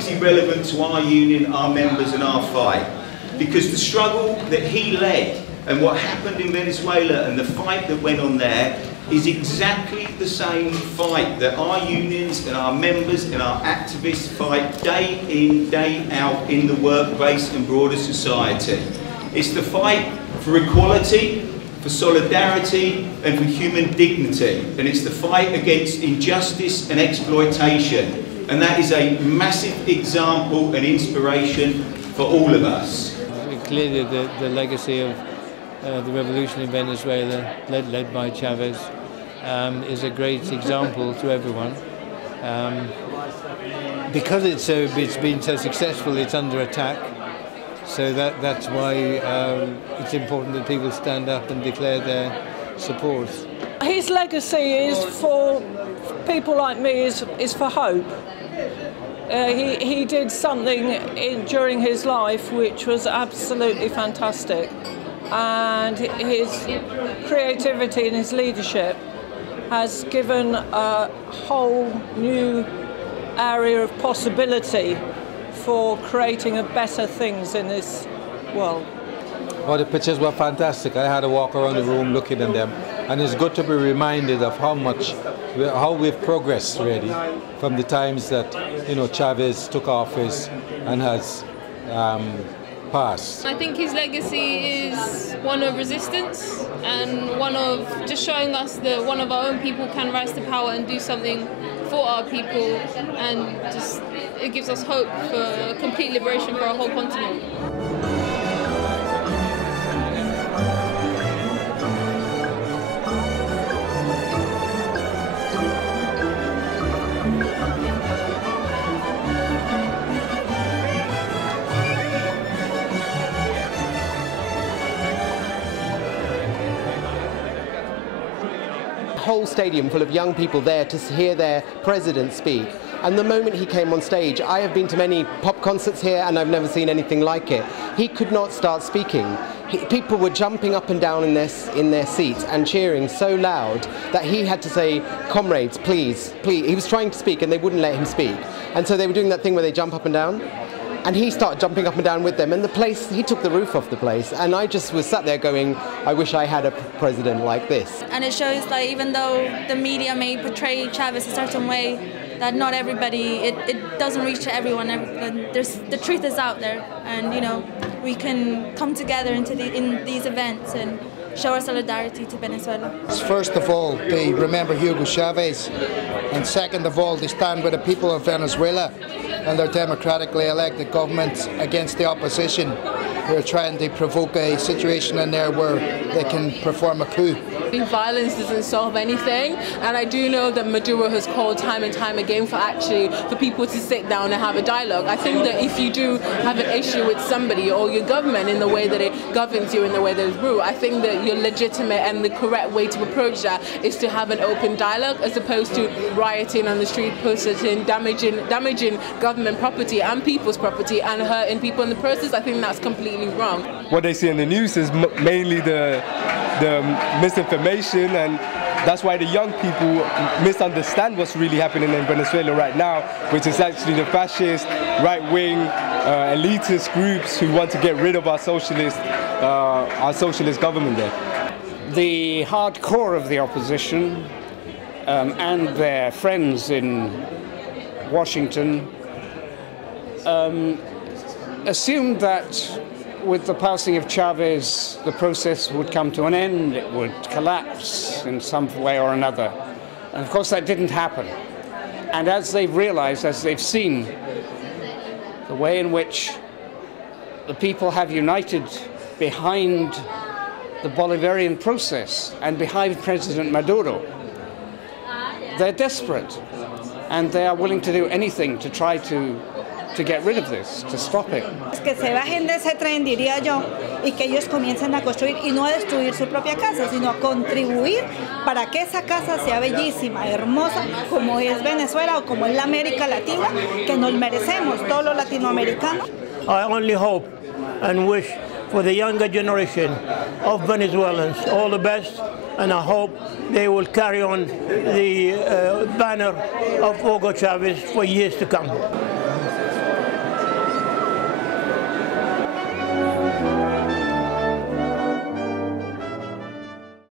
was he relevant to our union, our members and our fight? Because the struggle that he led and what happened in Venezuela and the fight that went on there is exactly the same fight that our unions and our members and our activists fight day in, day out in the workplace and broader society. It's the fight for equality, for solidarity and for human dignity, and it's the fight against injustice and exploitation, and that is a massive example and inspiration for all of us. Clearly the legacy of the revolution in Venezuela, led by Chavez, is a great example to everyone. Because it's been so successful, it's under attack. So that's why it's important that people stand up and declare their support. His legacy is for people like me, is for hope. He did something during his life which was absolutely fantastic. And his creativity and his leadership has given a whole new area of possibility for creating a better things in this world. Well, the pictures were fantastic. I had to walk around the room looking at them, and it's good to be reminded of how we've progressed really from the times that Chavez took office and has passed. I think his legacy is one of resistance and one of just showing us that one of our own people can rise to power and do something for our people, and just it gives us hope for complete liberation for our whole continent. Whole stadium full of young people there to hear their president speak. And the moment he came on stage, I have been to many pop concerts here and I've never seen anything like it. He could not start speaking. People were jumping up and down in their seats and cheering so loud that he had to say, "Comrades, please, please." He was trying to speak and they wouldn't let him speak. And so they were doing that thing where they jump up and down. And he started jumping up and down with them, and he took the roof off the place, and I just was sat there going, I wish I had a president like this. And it shows that even though the media may portray Chavez a certain way, that not everybody, it doesn't reach to everyone. The truth is out there, and we can come together in these events and show our solidarity to Venezuela. First of all, they remember Hugo Chavez, and second of all, they stand with the people of Venezuela and their democratically elected government against the opposition who are trying to provoke a situation in there where they can perform a coup. Violence doesn't solve anything, and I do know that Maduro has called time and time again for people to sit down and have a dialogue. I think that if you do have an issue with somebody or your government in the way that it governs you, in the way that it's ruled, I think that your legitimate and the correct way to approach that is to have an open dialogue as opposed to rioting on the street, protesting, damaging government property and people's property and hurting people in the process. I think that's completely wrong. What they see in the news is mainly the misinformation, and that's why the young people misunderstand what's really happening in Venezuela right now, which is actually the fascist, right-wing, elitist groups who want to get rid of our socialist government there. The hardcore of the opposition and their friends in Washington assumed that with the passing of Chavez, the process would come to an end, it would collapse in some way or another. And of course that didn't happen. And as they've realized, as they've seen, the way in which the people have united behind the Bolivarian process and behind President Maduro, they're desperate. And they are willing to do anything to try to get rid of this, to stop it. Que se bajen de ese tren, diría yo, y que ellos comiencen a construir y no a destruir su propia casa, sino a contribuir para que esa casa sea bellísima, hermosa, como es Venezuela o como es la América Latina, que nos merecemos, todos los latinoamericanos. I only hope and wish for the younger generation of Venezuelans all the best, and I hope they will carry on the banner of Hugo Chavez for years to come.